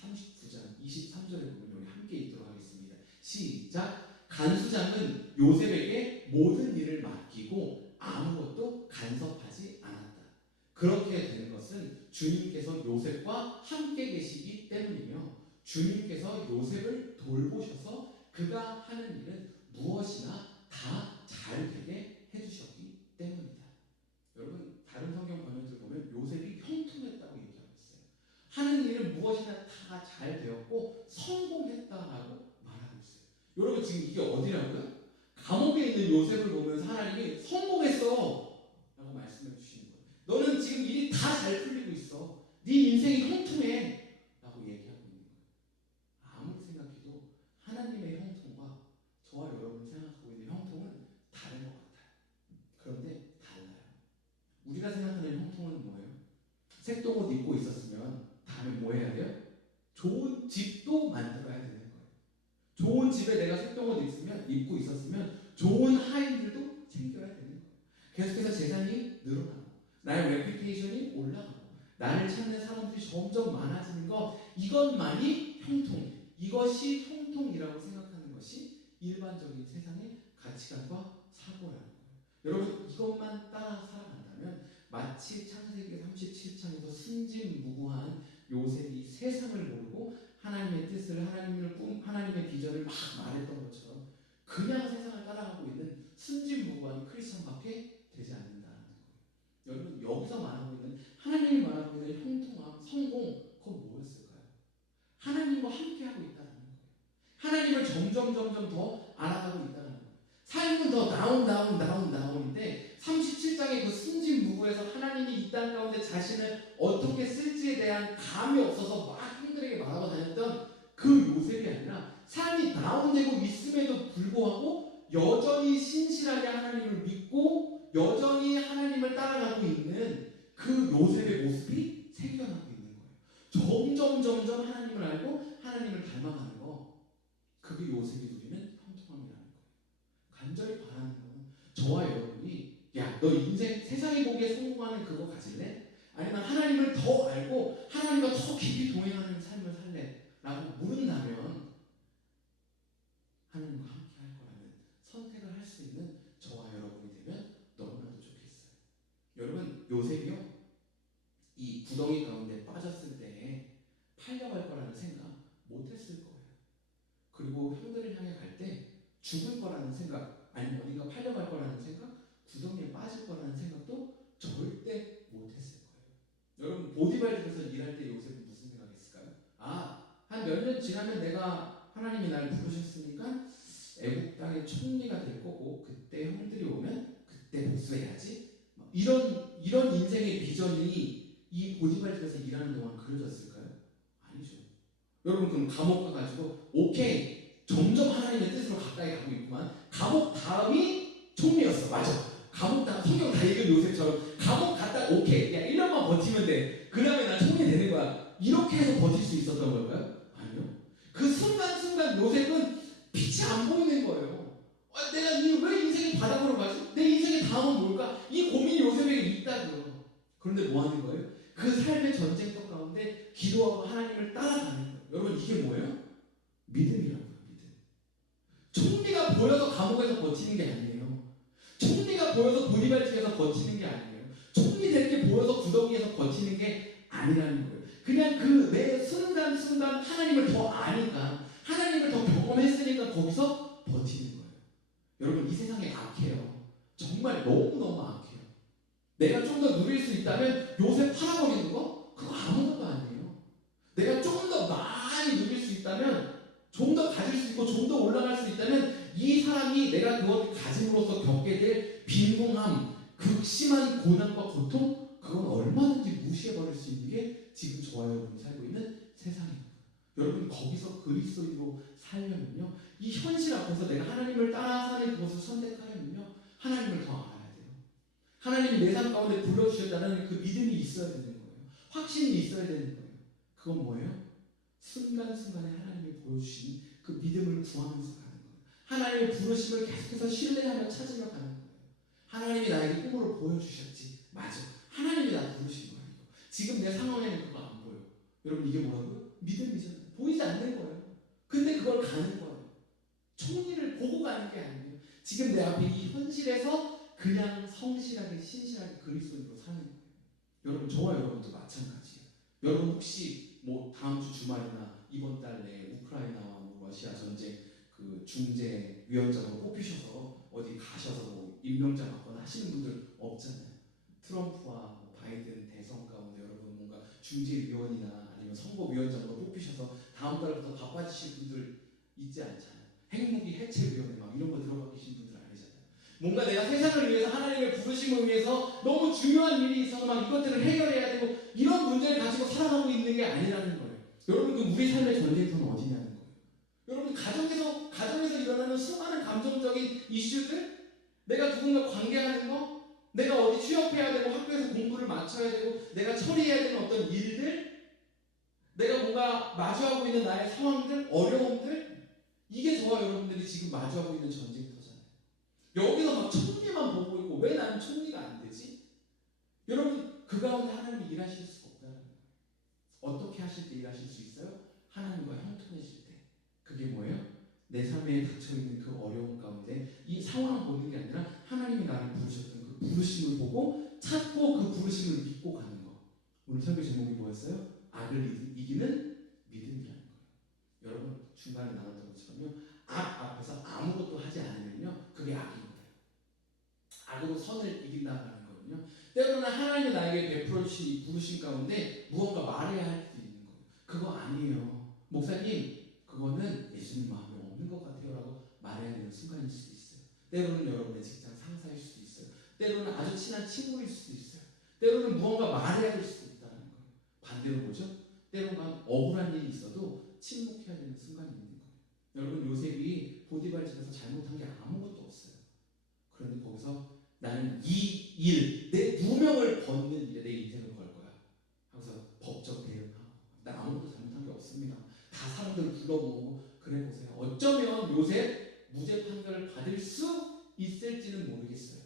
39장 23절에 보면 우리 함께 읽도록 하겠습니다. 시작. 간수장은 요셉에게 모든 일을 맡기고 아무것도 간섭하지 않았다. 그렇게 된 것은 주님께서 요셉과 함께 계시기 때문이며 주님께서 요셉을 돌보셔서 그가 하는 일은 무엇이나 다 잘 되게 해주셨기 때문이다. 여러분, 다른 성경 번역들 보면 요셉이 형통했다고 얘기하고 있어요. 하는 일은 무엇이나 다 잘 되었고 성공했다라고 말하고 있어요. 여러분, 지금 이게 어디라고요? 감옥에 있는 요셉을 보면서 하나님이 성공했어 라고 말씀해 주시는 거예요. 너는 지금 일이 다 잘 풀리고 있어. 네 인생이 형통해 라고 얘기하고 있는 거예요. 아무리 생각해도 하나님의 형통과 저와 여러분이 생각하고 있는 형통은 다른 것 같아요. 그런데 달라요. 우리가 생각하는 형통은 뭐예요? 색동옷 입고 있었으면 다음에 뭐 해야 돼요? 좋은 집도 만들어야 되는 거예요. 좋은 집에 내가 색동옷 입고 있었으면 좋은 하인들도 챙겨야 되는 거예요. 계속해서 재산이 늘어나고 나의 레퓨테이션이 올라가고 나를 찾는 사람들이 점점 많아지는 것, 이것만이 형통, 이것이 형통이라고 생각하는 것이 일반적인 세상의 가치관과 사고라는 거예요. 여러분, 이것만 따라 살아간다면 마치 창세기 37장에서 순진무구한 요셉이 세상을 모르고 하나님의 뜻을, 하나님의 비전을 막 말했던 것처럼 그냥 세상을 따라가고 있는 순진무구한 크리스천밖에 되지 않는다는 거예요. 여러분, 여기서 말하고 있는, 하나님이 말하고 있는 형통함, 성공, 그건 뭐였을까요? 하나님 점점 더 알아가고 있다는 거예요. 삶은 더 다운인데 37장의 그 순진무구에서 하나님이 이 땅 가운데 자신을 어떻게 쓸지에 대한 감이 없어서 막 형들에게 말하고 다녔던 그 요셉이 아니라 삶이 다운되고 있음에도 불구하고 여전히 신실하게 하나님을 믿고 여전히 하나님을 따라가고 있는 그 요셉의 모습이 생겨나고 있는 거예요. 점점 하나님을 알고 하나님을 닮아가는 거, 그게 요셉이 누리는 형통함이라는 거예요. 간절히 바라는 건 저와 여러분이 야, 너 인생 세상이 보기에 성공하는 그거 가질래? 아니면 하나님을 더 알고 하나님과 더 깊이 동행하는 삶을 살래? 라고 물은다면 하나님과 함께 할 거라는 선택을 할 수 있는 저와 여러분이 되면 너무나도 좋겠어요. 여러분, 요셉이요, 이 구덩이 가운데 빠졌을 때 팔려갈 거라는 생각 못했을 거예요. 그리고 형들을 향해 갈 때 죽을 거라는 생각, 아니면 어딘가 팔려갈 거라는 생각, 구덩이에 빠질 거라는 생각도 절대 못했을 거예요. 여러분, 보디발 집에서 일할 때 요셉은 무슨 생각했을까요? 한 몇 년 지나면 내가 하나님이 날 부르셨으니까 애국 땅의 총리가 될 거고 그때 형들이 오면 그때 복수해야지. 이런 인생의 비전이 이 보디발 집에서 일하는 동안 그려졌을까요? 아니죠. 여러분, 그럼 감옥 가가지고 오케이, 점점 하나님의 뜻으로 가까이 가고 있구만. 감옥 다음이 총리였어. 맞아. 감옥 다음, 성경 다 읽은 요셉처럼 감옥 갔다 오케이, 야 1년만 버티면 돼. 그 다음에 나 총리 되는 거야. 이렇게 해서 버틸 수 있었던 걸까요? 아니요. 그 순간순간 요셉은 빛이 안 보이는 거예요. 내가 왜 인생이 바닥으로 가지? 내 인생의 다음은 뭘까? 이 고민이 요셉에게 있다고요. 그런데 뭐 하는 거예요? 그 삶의 전쟁터 가운데 기도하고 하나님을 따라가는 거예요. 여러분, 이게 뭐예요? 믿음이라고요. 믿음. 총리가 보여서 감옥에서 버티는 게 아니에요. 총리가 보여서 보디발집에서 버티는 게 아니에요. 총리 될 게 보여서 구덩이에서 버티는 게 아니라는 거예요. 그냥 그 내 순간순간 하나님을 더 아니까, 하나님을 더 경험했으니까 거기서 버티는 거예요. 여러분, 이 세상이 악해요. 정말 너무너무 악해요. 내가 좀 더 누릴 수 있다면 요새 팔아버리는 거? 그거 아무것도 아니에요. 내가 좀 더 많이 누릴 수 있다면, 좀 더 가질 수 있고 좀 더 올라갈 수 있다면 이 사람이 내가 그것을 가짐으로써 겪게 될 빈궁함, 극심한 고난과 고통, 그건 얼마든지 무시해버릴 수 있는 게 지금 저와 여러분이 살고 있는 세상입니다. 여러분, 거기서 그리스도인으로 살려면요, 이 현실 앞에서 내가 하나님을 따라 사는 그것을 선택하려면요, 하나님을 더 알아야 돼요. 하나님이 내 삶 가운데 불러주셨다는 그 믿음이 있어야 되는 거예요. 확신이 있어야 되는 거예요. 그건 뭐예요? 순간순간에 하나님이 보여주신 그 믿음을 구하면서 가는 거예요. 하나님의 부르심을 계속해서 신뢰하며 찾으며 가는 거예요. 하나님이 나에게 꿈으로 보여주셨지. 맞아. 하나님이 나 부르신 거예요. 지금 내 상황에는 그거 안 보여. 여러분, 이게 뭐라고요? 믿음이잖아요. 보이지 않는 거예요. 근데 그걸 가는 거예요. 총리를 보고 가는 게 아니에요. 지금 내 앞에 이 현실에서 그냥 성실하게 신실하게 그리스도인으로 사는 거예요. 여러분, 저와 여러분도 마찬가지예요. 여러분, 혹시 뭐 다음 주 주말이나 이번 달 내에 우크라이나와 러시아 전쟁 그 중재 위원장으로 뽑히셔서 어디 가셔서 뭐 임명장 받거나 하시는 분들 없잖아요. 트럼프와 바이든 대선 가운데 여러분 뭔가 중재위원이나 아니면 선거위원장으로 뽑히셔서 다음 달부터 바빠지실 분들 있지 않잖아요. 핵무기 해체위원회 막 이런 거 들어가 계신 분들 아니잖아요. 뭔가 내가 세상을 위해서 하나님의 부르심을 위해서 너무 중요한 일이 있어서 막 이것들을 해결해야 되고 이런 문제를 가지고 살아가고 있는 게 아니라는 거예요. 여러분, 그 우리 삶의 전쟁터는 어디냐는 거예요. 여러분, 가정에서 일어나는 수많은 감정적인 이슈들, 내가 누군가 관계하는 거, 내가 어디 취업해야 되고 학교에서 공부를 마쳐야 되고 내가 처리해야 되는 어떤 일들, 내가 뭔가 마주하고 있는 나의 상황들, 어려움들, 이게 저와 여러분들이 지금 마주하고 있는 전쟁터잖아요. 여기서 막 총리만 보고 있고 왜 나는 총리가 안 되지? 여러분, 그 가운데 하나님이 일하실 수가 없다는 거예요. 어떻게 하실 때 일하실 수 있어요? 하나님과 형통해질 때. 그게 뭐예요? 내 삶에 닥쳐있는 그 어려움 가운데 이 상황을 보는 게 아니라 하나님이 나를 부르셨던 그 부르심을 보고 찾고 그 부르심을 믿고 가는 거. 오늘 설교 제목이 뭐였어요? 악을 이기는 믿음이라는 거예요. 여러분, 중간에 나눴던 것처럼요, 악 앞에서 아무것도 하지 않으면요, 그게 악인 거예요. 악으로 선을 이긴다는 거거든요. 때로는 하나님이 나에게 베풀어 주신 부르심 가운데 무언가 말해야 할 때도 있는 거예요. 그거 아니에요. 목사님, 그거는 예수님 마음에 없는 것 같아요. 때로는 여러분의 직장 상사일 수도 있어요. 때로는 아주 친한 친구일 수도 있어요. 때로는 무언가 말해야 될 수도 있다는 거예요. 반대로 뭐죠? 때로는 억울한 일이 있어도 침묵해야 되는 순간이 있는 거예요. 여러분, 요셉이 보디발 집에서 잘못한 게 아무것도 없어요. 그런데 거기서 나는 이 일, 내 누명을 벗는 일에 내 인생을 걸 거야 하고서 법적 대응하고, 나 아무것도 잘못한 게 없습니다. 다 사람들 불러모으고, 그래 보세요. 어쩌면 요셉 무죄 판결을 받을 수 있을지는 모르겠어요.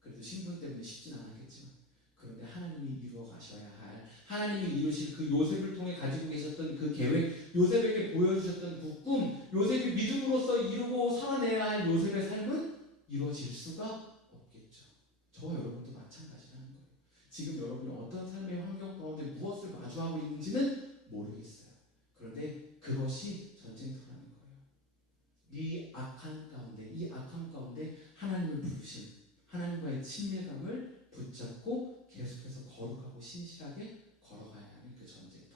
그래도 신분 때문에 쉽진 않았겠지만, 그런데 하나님이 이루어 가셔야 할, 하나님이 이루실 그 요셉을 통해 가지고 계셨던 그 계획, 요셉에게 보여주셨던 그 꿈, 요셉이 믿음으로써 이루고 살아내야 할 요셉의 삶은 이루어질 수가 없겠죠. 저와 여러분도 마찬가지라는 거예요. 지금 여러분이 어떤 삶의 환경 가운데 무엇을 마주하고 있는지는 모르겠어요. 그런데 그것이 전쟁터라는 거예요. 이 악한 가운데 하나님을 부르신, 하나님과의 친밀감을 붙잡고 계속해서 거룩하고 신실하게 걸어가야 하는 그 전쟁터.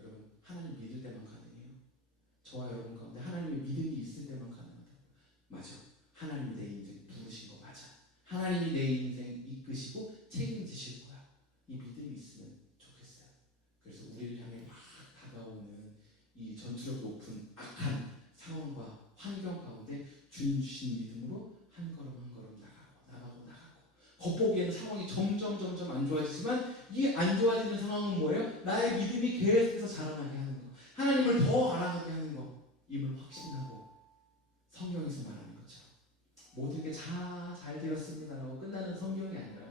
여러분, 하나님 믿을 때만 가능해요. 저와 여러분 가운데 하나님의 믿음이 있을 때만 가능하다. 맞아. 하나님이 내 인생 부르신 거 맞아. 하나님이 내 인생 이끄시고 책임지실 거야. 이 믿음이 있으면 좋겠어요. 그래서 우리를 향해 막 다가오는 이 전투력 높은 악한 상황과 환경 가운데 주님 주신 믿음으로 한 걸음 한 걸음 나가고 겉보기에는 상황이 점점 안 좋아지지만 이 안 좋아지는 상황은 뭐예요? 나의 믿음이 계속해서 자라나게 하는 거, 하나님을 더 알아가게 하는 거, 임을 확신하고 성경에서 말하는 거죠. 모든 게 잘 되었습니다라고 끝나는 성경이 아니라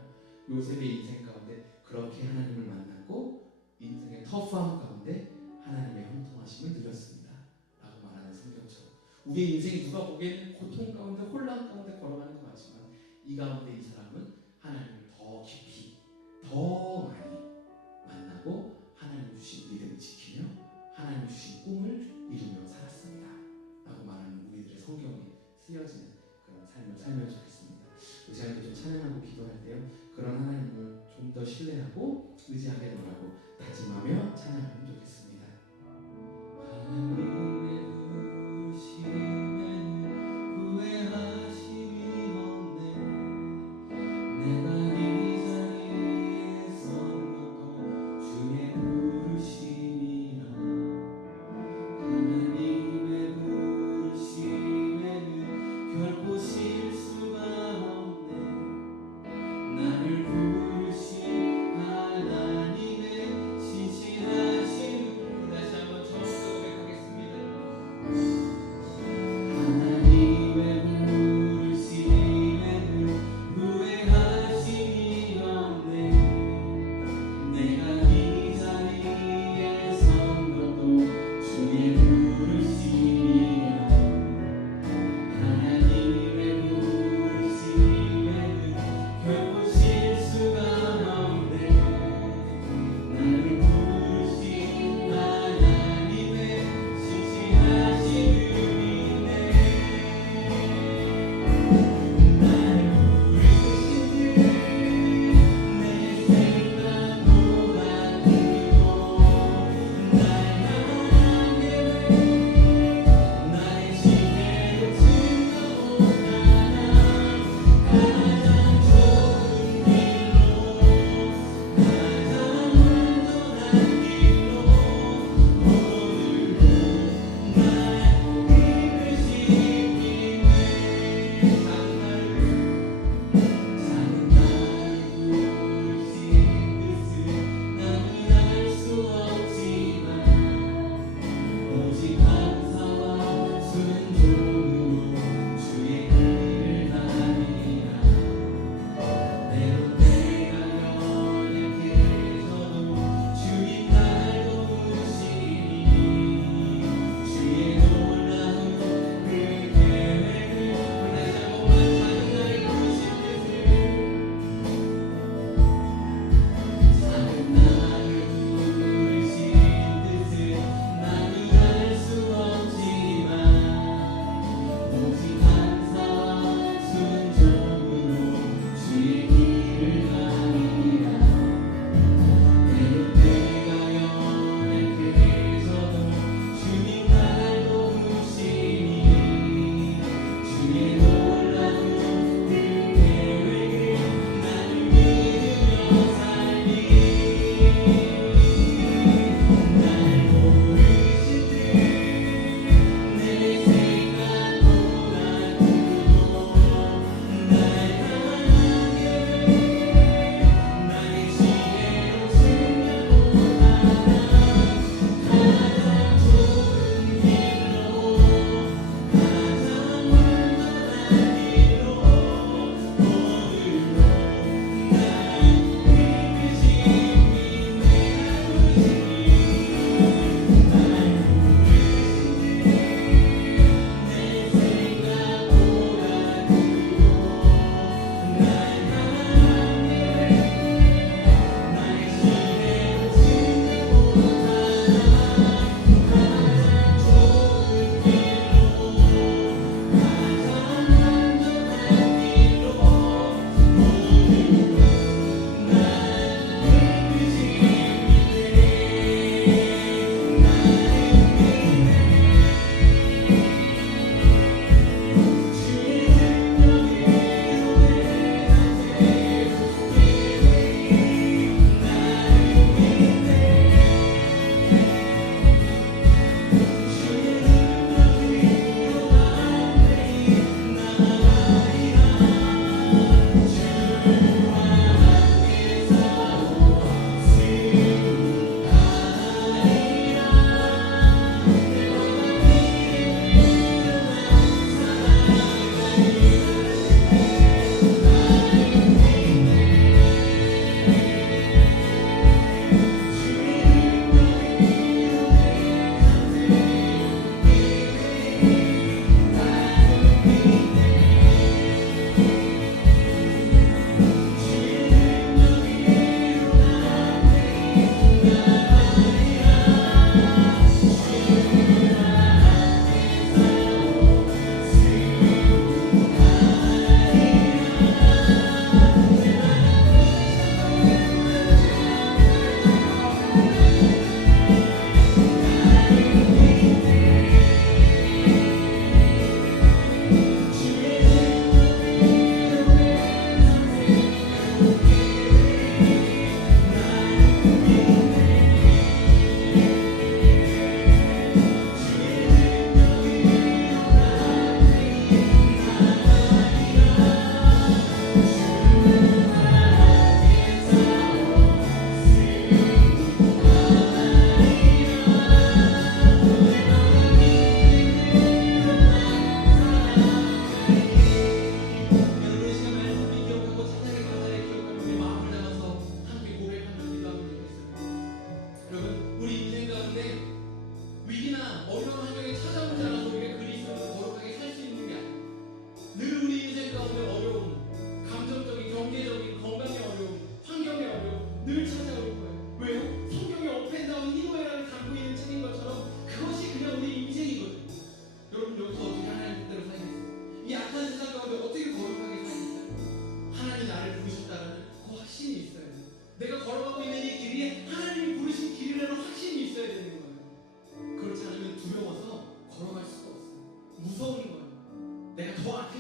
요셉의 인생 가운데 그렇게 하나님을 만났고 인생의 터프함 가운데 하나님의 형통하심을 누렸습니다 라고 말하는 성경처럼, 우리의 인생이 누가 보기에는 고통 가운데 혼란 가운데 걸어가는 것 같지만 이 가운데 이 사람은 하나님을 더 깊이 더 많이 만나고 하나님 주신 믿음을 지키며 하나님 주신 꿈을 이루며 살았습니다 라고 말하는 우리들의 성경에 쓰여지는 그런 삶을 살면 좋겠습니다. 이 시간에 좀 찬양하고 기도할 때요, 그런 하나님을 좀 더 신뢰하고 의지하게 되라고 다짐하며 찬양하면 좋겠습니다. 하나님의 부르심에는 후회하심이 없네. 내가 이 자리에 선 것도 주의 부르심이라. 하나님의 부르심에는 결코 실수가 없네. 나를 부르신 하나님의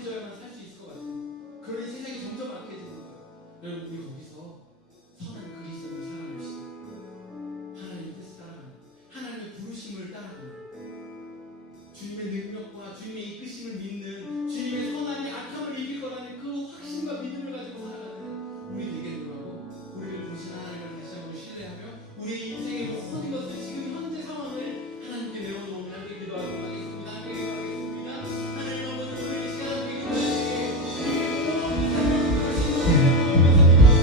악해져야만 살 수 있을 것 같아요. 그러니 세상이 점점 악해지는 거예요. 여러분 우리 거기서 선한 그리스도를 살아냅시다. 하나님의 뜻을 따라가는, 하나님의 부르심을 따라가는, 주님의 능력과 주님의 이끄심을 믿는, 주님의 선함이 악함을 이길 거라는 그 확신과 믿음을 가지고 살아가는 우리 되게 돌아고, 우리를 보신 하나님을 다시 한번 신뢰하며 우리의 인생의 모든 것을 지금 현재 상황을 하나님께 내어놓으며 함께 기도하고 하겠습니다. 함께 기도하겠습니다. 하나님 아버지, 오늘 이 시간 함께 기도하시기에 우리의 모든 삶을 부르신 주님을 내어놓으면서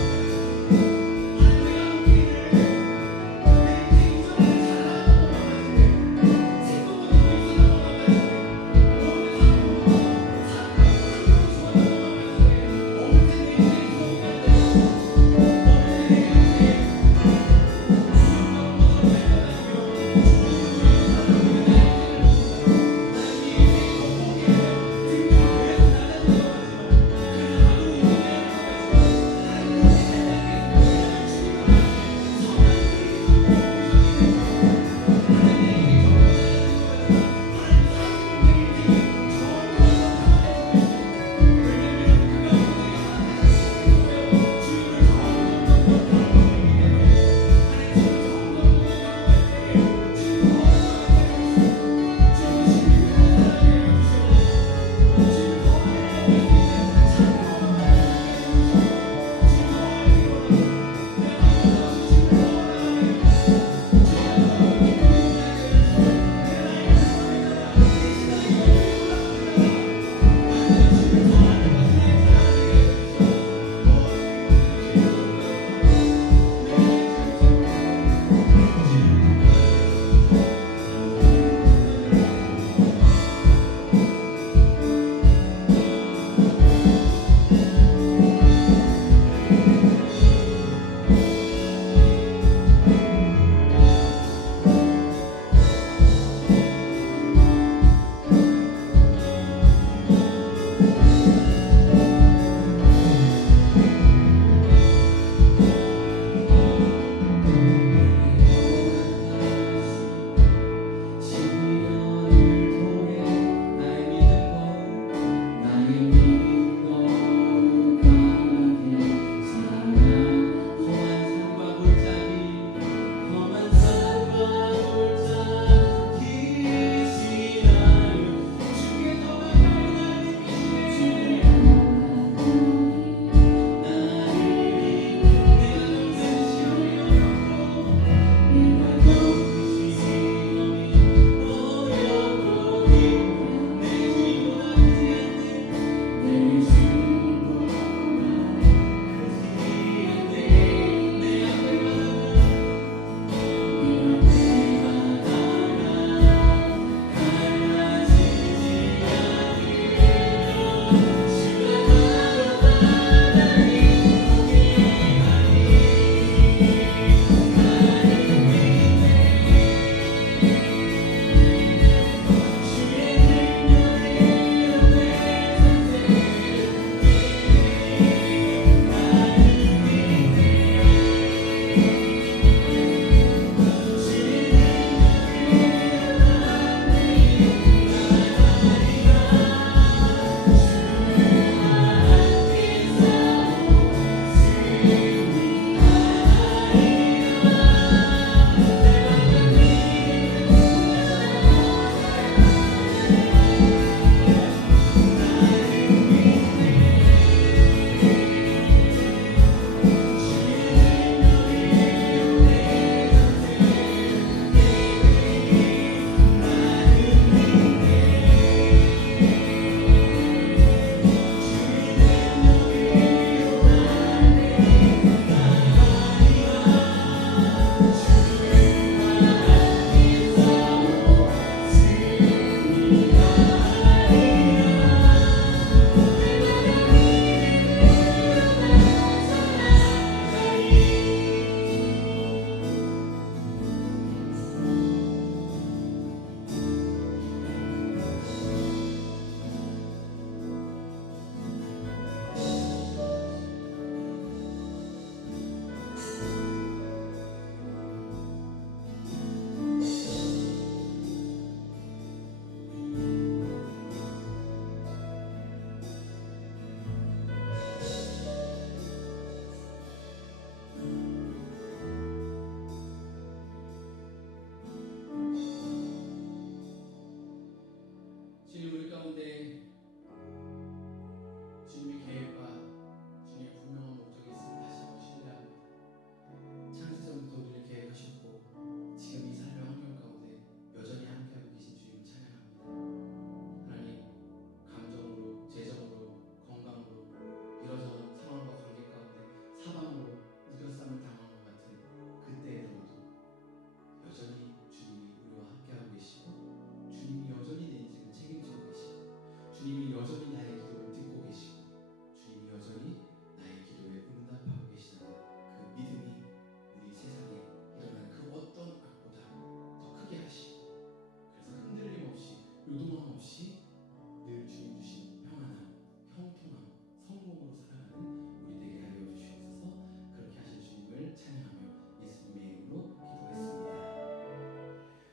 하나님, 내가 먹기를 내 인생 인정을 잘하고 원하시네, 친구분들도 있어서 원하시네, 모든 삶을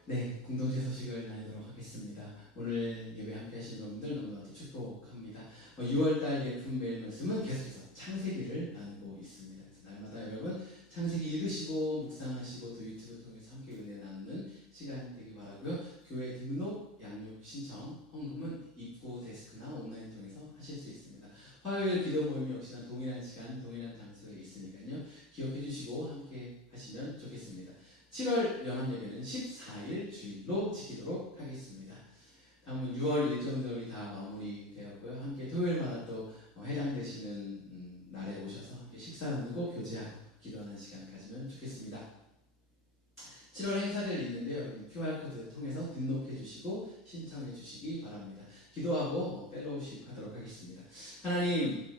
네, 공동체 소식을 나누도록 하겠습니다. 오늘 예배 함께 하시는 여러분들 너무나도 축복합니다. 6월달 예품 매일 말씀은 계속해서 창세기를 나누고 있습니다. 날마다 여러분 창세기 읽으시고 묵상하시고 또 유튜브 통해서 함께 은혜 나누는 시간 되기 바라고요. 교회 등록, 양육, 신청, 헌금은 입구 데스크나 온라인 통해서 하실 수 있습니다. 화요일 기도 모임 역시나 동일한 시간, 동일한 장소에 있으니까요. 기억해 주시고 함께 하시면 좋겠습니다. 7월 연합예배는 14일 주일로 지키도록 하겠습니다. 다음은 6월 일정들이 다 마무리되었고요. 함께 토요일마다 또 해당되시는 날에 오셔서 함께 식사 나누고 교제하고 기도하는 시간 가지면 좋겠습니다. 7월 행사들이 있는데요. QR코드 통해서 등록해 주시고 신청해 주시기 바랍니다. 기도하고 펠로우십 하도록 하겠습니다. 하나님,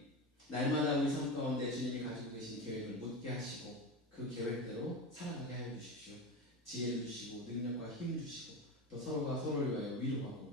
날마다 우리 삶 가운데 주님이 가지고 계신 계획을 묻게 하시고 그 계획대로 살아가게 하여 주십시오. 지혜 주시고 능력과 힘 주시고 또 서로가 서로를 위하여 위로하고